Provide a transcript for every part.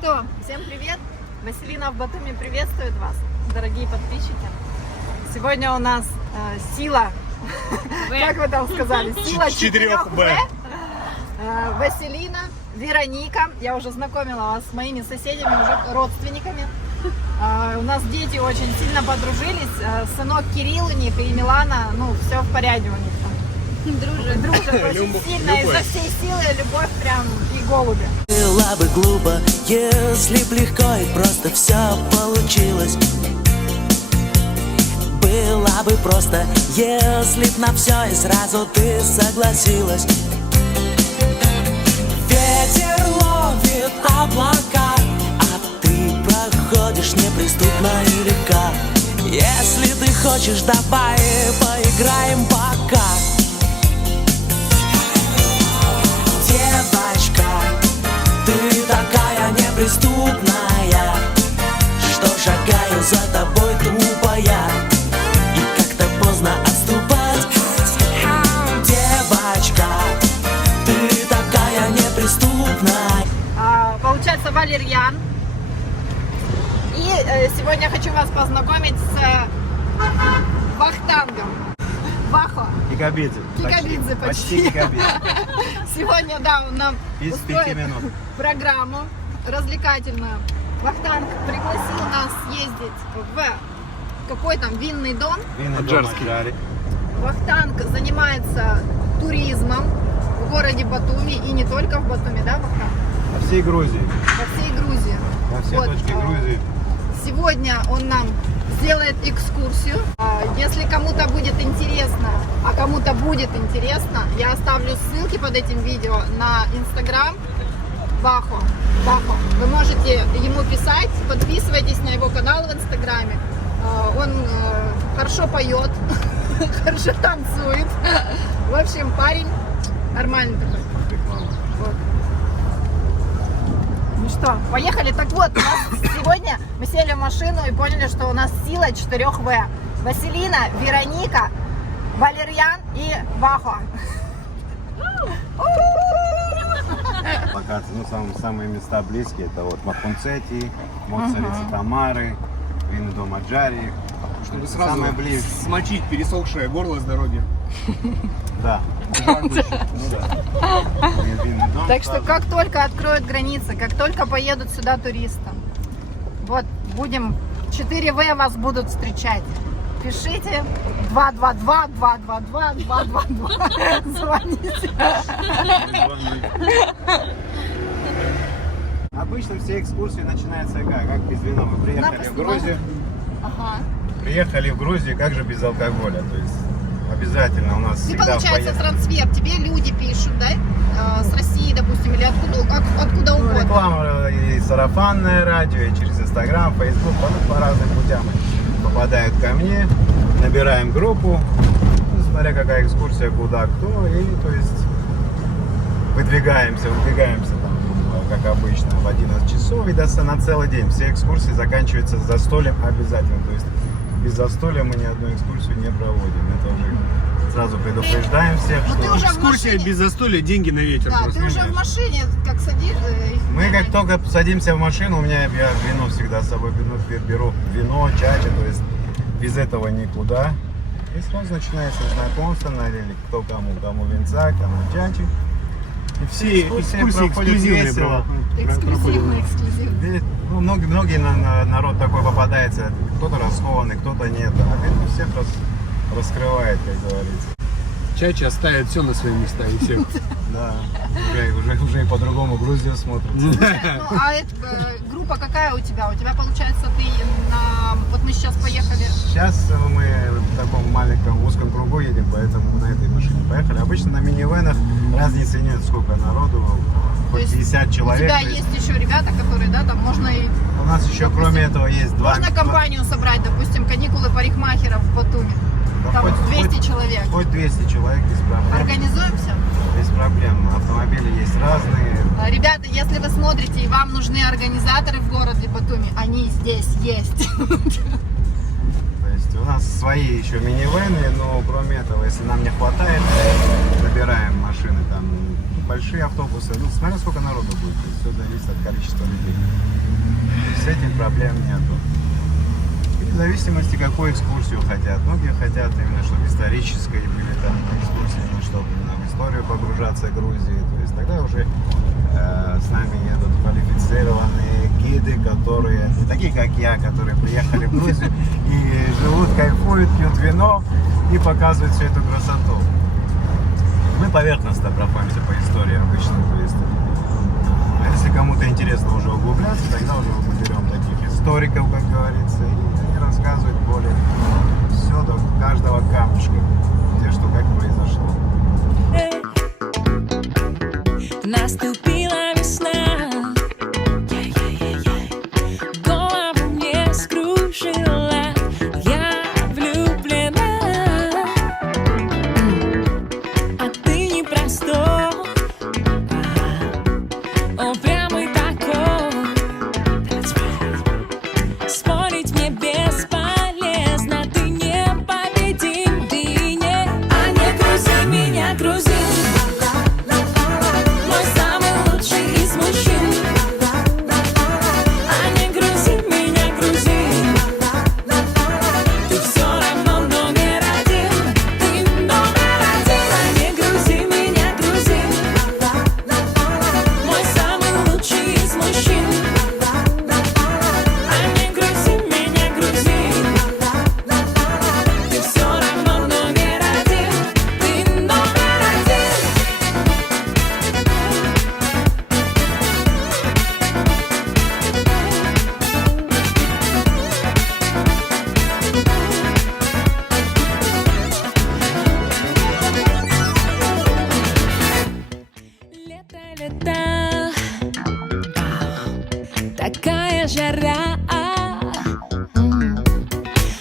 что, всем привет! Василина в Батуми приветствует вас, дорогие подписчики. Сегодня у нас сила, как вы там сказали, сила 4В. Василина, Вероника, я уже знакомила вас с моими соседями, уже родственниками. У нас дети очень сильно подружились, сынок Кирилл у них и Милана, ну все в порядке у них там. Дружат очень сильно, изо всей силы любовь прям и голуби. Было бы глупо, если б легко и просто все получилось. Было бы просто, если б на все и сразу ты согласилась. Ветер ловит облака, а ты проходишь неприступно и легко. Если ты хочешь, давай поиграем пока. Девочка, ты такая неприступная, что шагаю за тобой тупая, и как-то поздно отступать. Девочка, ты такая неприступная. Получается Валерьян. И сегодня хочу вас познакомить с Вахтангом. Вахо. Кикабидзе. Кикабидзе почти. Кикабидзе. Сегодня, да, он нам Из 5 минут. программу развлекательную. Вахтанг пригласил нас ездить в какой там винный дом. Винный дом Аджарский. Вахтанг занимается туризмом в городе Батуми и не только в Батуми, да, Вахтанг? По всей Грузии. По всей Грузии. По всей точке Грузии. Сегодня он нам сделает экскурсию. Если кому-то будет интересно, а кому-то будет интересно, я оставлю ссылки под этим видео на Инстаграм Вахо. Вы можете ему писать, подписывайтесь на его канал в Инстаграме. Он хорошо поет, хорошо танцует. В общем, парень нормальный такой. Вот. Ну что, поехали? Так вот, у нас сегодня мы сели в машину и поняли, что у нас сила 4В. Василина, Вероника, Валерьян и Вахо. Локации, ну, самые места близкие, это вот Махунцети, Моцарицы Тамары, винный дом Аджарии. Чтобы сразу самое близкое. смочить пересохшее горло с дороги. Да. Ну да. Винный дом Так что сразу. как только откроют границы, как только поедут сюда туристы, вот будем, 4В вас будут встречать. Пишите 222 222 222. Звоните. Обычно все экскурсии начинаются как без вина. Мы приехали в Грузию. Ага. Приехали в Грузию, как же без алкоголя? То есть обязательно у нас И всегда получается трансфер, тебе люди пишут, да? С России, допустим, или откуда угодно. Реклама и сарафанное радио, и через Инстаграм, Фейсбук, по разным путям попадают ко мне, набираем группу, ну, смотря какая экскурсия, куда, кто, и то есть выдвигаемся там, как обычно, в 11 часов и на целый день. Все экскурсии заканчиваются застольем обязательно, то есть без застолья мы ни одну экскурсию не проводим. Это уже сразу предупреждаем всех, Но ты что уже в Экскурсия машине. без застолья, деньги на ветер. Да, просто. ты уже в машине, как садишься. мы как только садимся в машину, у меня я вино всегда с собой беру вино, чача, то есть без этого никуда. И сразу начинается знакомство, налили кто кому винца, кому чачи. И Все экскурсии проходят эксклюзивные. весело. Эксклюзивный. Ну, многие народ такой попадается, кто-то раскованный, кто-то нет. А это всех раскрывает, как говорится. Чача ставит все на свои места и все. Да, уже и по-другому Грузию смотрят. Ну, а группа какая у тебя? У тебя, получается, ты вот мы сейчас поехали. Сейчас мы в таком маленьком узком кругу едем, поэтому на этой машине поехали. Обычно на минивенах разницы нет, сколько народу, То хоть есть 50 человек. У тебя то есть есть еще ребята, которые, да, там можно и... у нас еще кроме этого есть два... Можно компанию собрать, допустим, каникулы парикмахеров в Батуми. Да Там хоть 200 человек. Хоть 200 человек без проблем. Организуемся? Без проблем. Автомобили есть разные. Ребята, если вы смотрите и вам нужны организаторы в городе Батуми, они здесь есть. То есть у нас свои еще минивены, но кроме этого, если нам не хватает, набираем машины там большие автобусы, ну смотря сколько народу будет, все зависит от количества людей. этим проблем нету. И в зависимости, какую экскурсию хотят. Многие хотят именно, чтобы исторической были там экскурсии, именно, чтобы именно в историю погружаться Грузии. То есть тогда уже с нами едут квалифицированные гиды, которые не такие, как я, которые приехали в Грузию и живут, кайфуют, пьют вино и показывают всю эту красоту. Мы поверхностно проходимся по истории обычно. То есть, а если кому-то интересно уже углубляться, тогда уже мы берем таких историков, как говорится, и они рассказывают более все до каждого камушка, где что как произошло. Наступила весна, голову мне скружила, я влюблена, а ты непростой, упрямый такой, спорить мне бесполезно, ты непобедим, ты не, а не грузи меня, грузи. Лето, такая жара,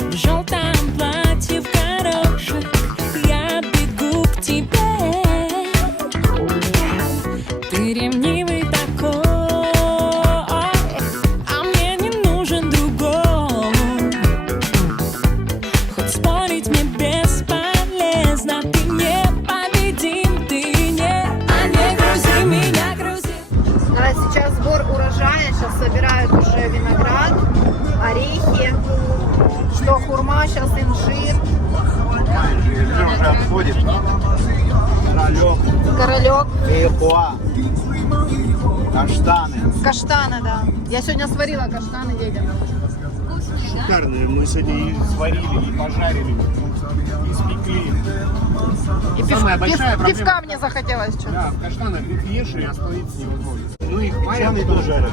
в желтом платье в горошек я бегу к тебе. Ты ревнивый такой, а мне не нужен другой. Хоть спорить мне бесполезно, ты непобедим, ты не, а не грузи меня, грузи. Да, сейчас сбор урожая, сейчас собирают уже виноград, орехи, что хурма, сейчас инжир, Инжир уже отходит. королек, Эпуа, каштаны. каштаны, да. Я сегодня сварила каштаны, едем. Шикарные. Мы сегодня и сварили, и пожарили, и спекли. И Самая большая проблема. пивка мне захотелось что-то. Да, в каштанах их ешь и остановиться невозможно. Ну их парят Печеный тоже. тоже.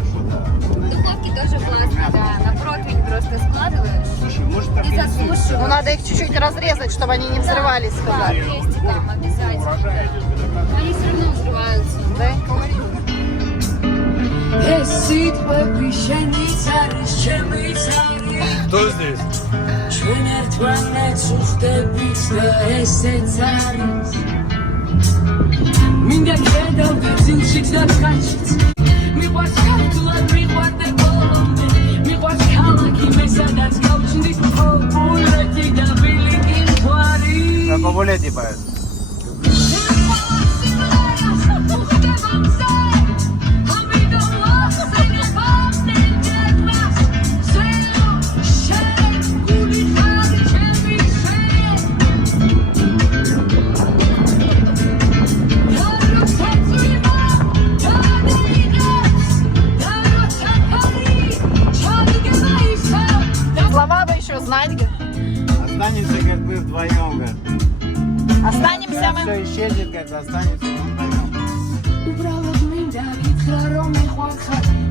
В духовке тоже классно, да. На противень просто складываешь Слушай, может так и засушиваешь. Ну, надо их чуть-чуть разрезать, чтобы они не взрывались, сказали. Крестиком обязательно. Они все равно взрываются. Да? Кто здесь? Как гулять типа. Слова бы еще знать. говорит. Останемся как бы вдвоем, говорит. Останемся мы. Все исчезнет, говорит, останемся мы вдвоем.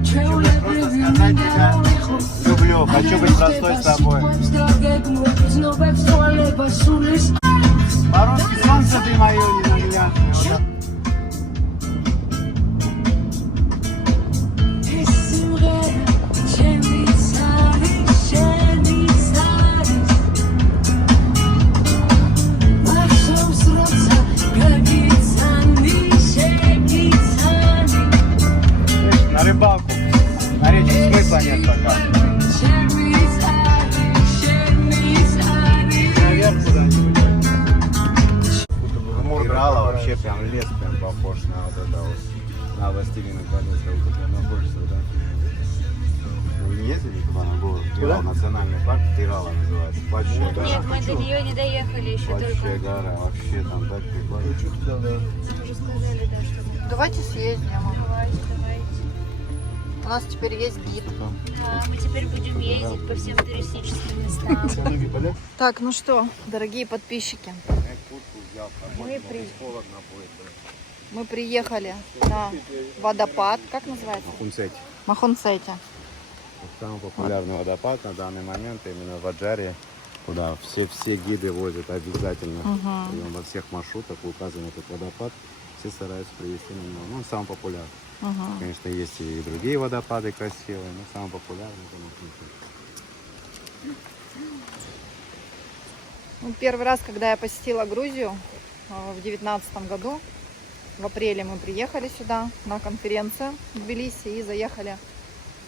Хочу быть просто сказать тебя люблю, хочу быть простой с тобой. По-русски солнце ты мое ненаглядное. На рыбалку. На речке смысла нет пока. Наверх куда-нибудь. Играла вообще прям лес прям похож на вот это вот. На Властелина колец. Вот это находишься, да? Вы не ездили? Тирал, национальный парк Тирала называется. Падающая гора. Нет, мы до нее не доехали еще Падающая только. гора, вообще там так прикольно. Мы уже сказали, да, что мы. Давайте съездим. Давайте. У нас теперь есть гид. Мы теперь будем ездить по всем туристическим местам. Так, ну что, дорогие подписчики, мы приехали на водопад, как называется? Махунцети. Махунцети. Самый популярный водопад на данный момент именно в Аджаре, куда все гиды возят обязательно. И он во всех маршрутах указан этот водопад. Все стараются привезти на него. Ну, он самый популярный. Конечно, есть и другие водопады красивые, но самый популярный это Махунцети. Ну, первый раз, когда я посетила Грузию в 2019 году, в апреле мы приехали сюда на конференцию в Тбилиси и заехали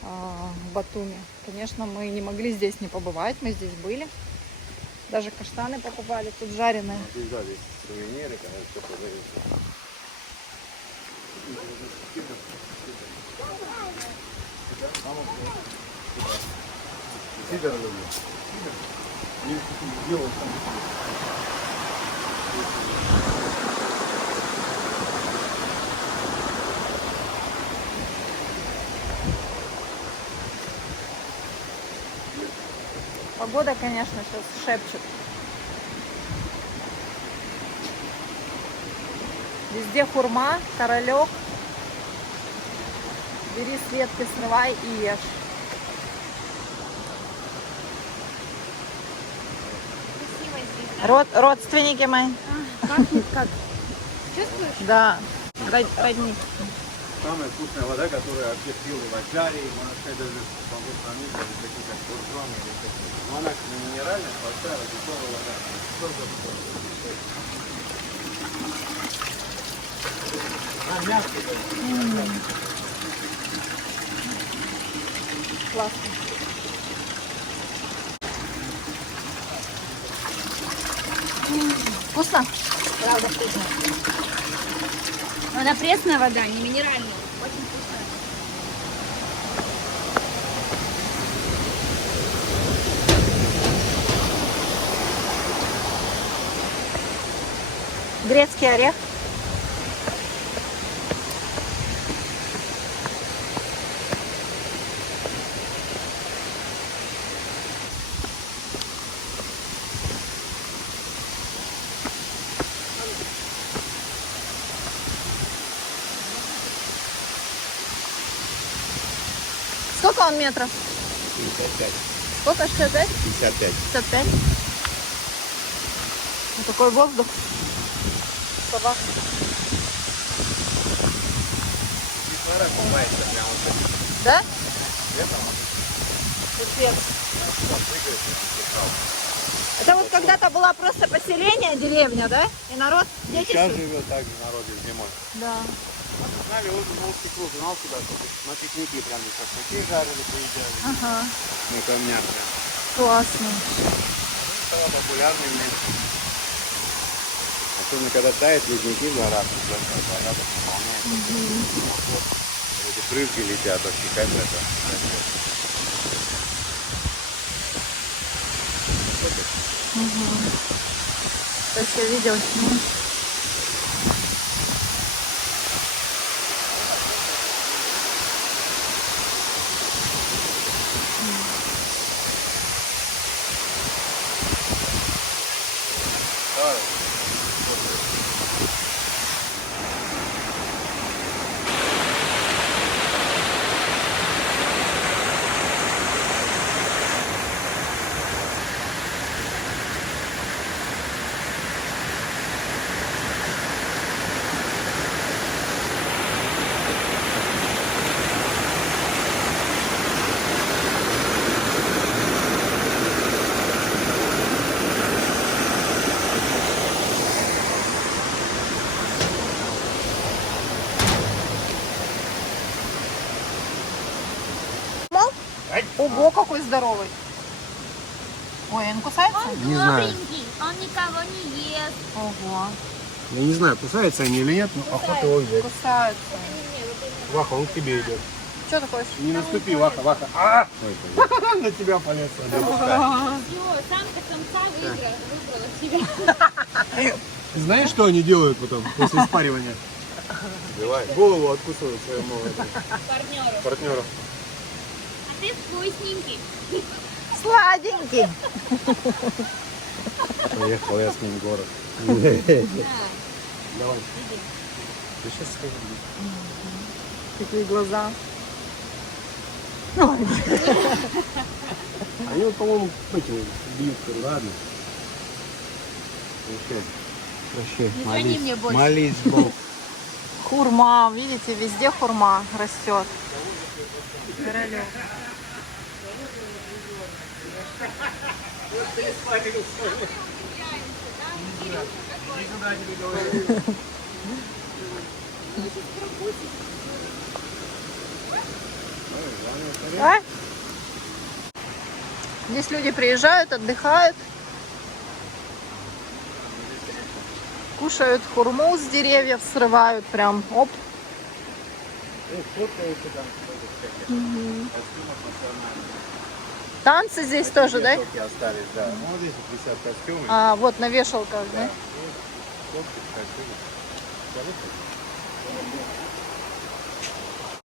в Батуми. Конечно, мы не могли здесь не побывать, мы здесь были. Даже каштаны покупали, тут жареные. Здесь, да, здесь сувениры, конечно, все продается. Погода, конечно, сейчас шепчет. Везде хурма, королек. Бери с ветки, срывай и ешь. Красиво здесь, да? Родственники мои. Как? Чувствуешь? Да, родники. Самая вкусная вода, которую я вообще пил в Аджаре, можно сказать, даже могу сравнить, даже такие как Буржон или такие. Но она не минеральная, простая, дешевая вода. А, мягкая. Классно. Вкусно? Правда вкусно. Но она пресная вода, не минеральная. Очень вкусная. Грецкий орех. Сколько он метров? 55. Сколько? 65? 55. 55. Вот такой воздух. Собака. Кислора купается прямо вот так. Да? Летом Пипец. прыгает, прям Это вот когда-то была просто поселение, деревня, да? И народ, дети сейчас сюда. живет так же народ и зимой. Да. Знали, вот волжский круг, знал сюда, чтобы на пикники прям здесь шашлыки жарили, приезжали. Ага. На камнях прям. Классно. Стало популярным место. Особенно когда тает ледники в горах, вода так наполняется. Эти брызги летят, вообще кайф это. То есть я видел. Ого, какой здоровый. Ой, он кусается? Не знаю. Добренький, он никого не ест. Ого, Я не знаю, кусаются они или нет, но охота его взять. кусаются. Ваха, он к тебе идет. Что ты хочешь? Не наступи, Ваха, Ваха. А! На тебя полез. Всё, самка самца выбрала себя. Знаешь, что они делают потом, после спаривания? Голову откусывают своему Партнеру. партнеру. А ты вкусненький. Сладенький. Поехал я с ним в город. Давай. Ты сейчас скажи. Какие глаза. Они, вот, по-моему, эти бьют. Ладно. Прощай. Не звони мне больше. Молись Богу. Хурма, видите, везде хурма растет. Королев. А? Здесь люди приезжают, отдыхают, кушают хурму с деревьев, срывают прям, оп. Танцы здесь тоже, да? Вешалки остались, да. Ну, вот здесь вот висят костюмы. А, вот на вешалках, да? Кофты, костюмы.